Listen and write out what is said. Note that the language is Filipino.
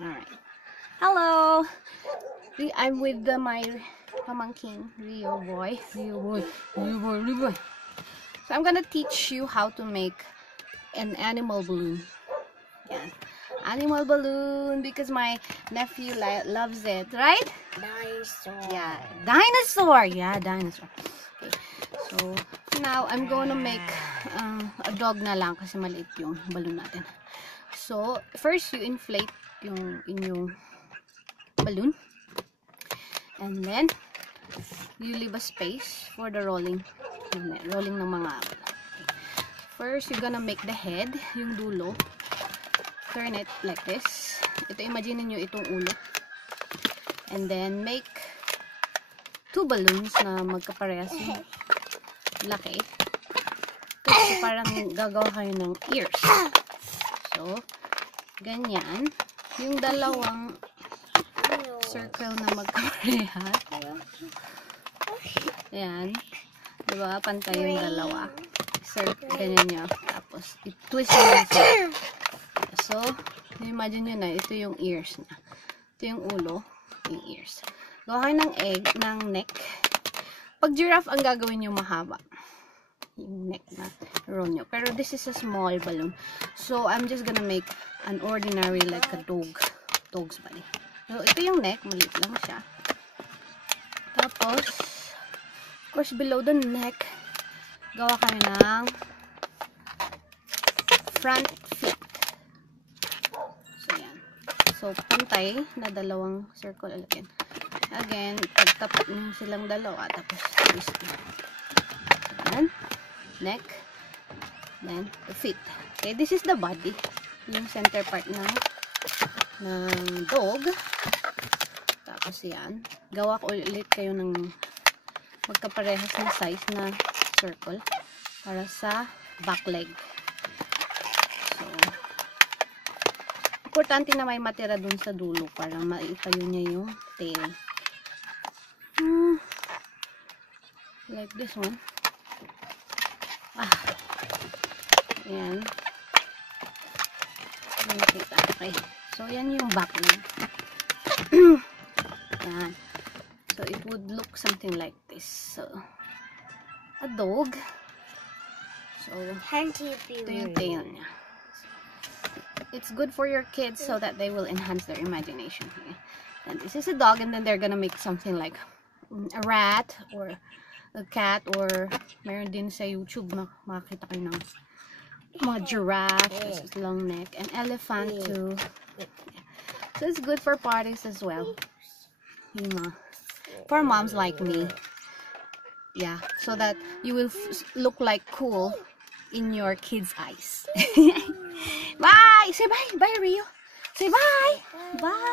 Alright. Hello! I'm with my pamangkin, Rio boy. So I'm gonna teach you how to make an animal balloon. Yeah. Animal balloon because my nephew loves it, right? Dinosaur. Yeah. Dinosaur! Yeah, dinosaur. Okay. So, now I'm gonna make a dog na lang kasi maliit yung balloon natin. So, first you inflate yung inyong balloon. And then, you leave a space for the rolling. Rolling ng mga okay. First, you're gonna make the head, yung dulo. Turn it like this. Ito, imagine nyo itong ulo. And then, make 2 balloons na magkaparehas yung laki. Tapos, parang gagawa kayo ng ears. So, ganyan. Yung dalawang circle na magkaparehas. Ayan. Diba? Pantay yung dalawa. Ganyan nyo. Tapos, i-twist nyo yung so, imagine nyo na, ito yung ears na. Ito yung ulo, yung ears. Gawa kayo ng egg, ng neck. Pag giraffe, ang gagawin nyo mahaba. Yung neck na roll nyo. Pero this is a small balloon. So, I'm just gonna make an ordinary like a dog's body. So, ito yung neck. Maliit lang siya. Tapos, of course, below the neck, gawa kayo ng front feet. So, yan. So, pantay na dalawang circle. Again, pagtapat nyo silang dalawa. Tapos, twist nyo. Yan. Neck. Then, the feet. Okay, this is the body. Yung center part ng dog. Tapos, yan. Gawa ko ulit kayo ng magkaparehas na size na circle para sa back leg. So, importante na may matira dun sa dulo para maitayo niya yung tail. Like this one. Ayan. Okay. So, yan yung back leg. Ayan. So, it would look something like this. So, a dog. So, ito yung tail niya. It's good for your kids so that they will enhance their imagination. Okay? And this is a dog, and then they're gonna make something like a rat or a cat, or meron din sa YouTube makakita kayo ng mga giraffe, this is long neck, and elephant too. So it's good for parties as well. For moms like me. Yeah, so that you will look like cool in your kids' eyes. Bye! Say bye! Bye, Rio! Say bye! Bye!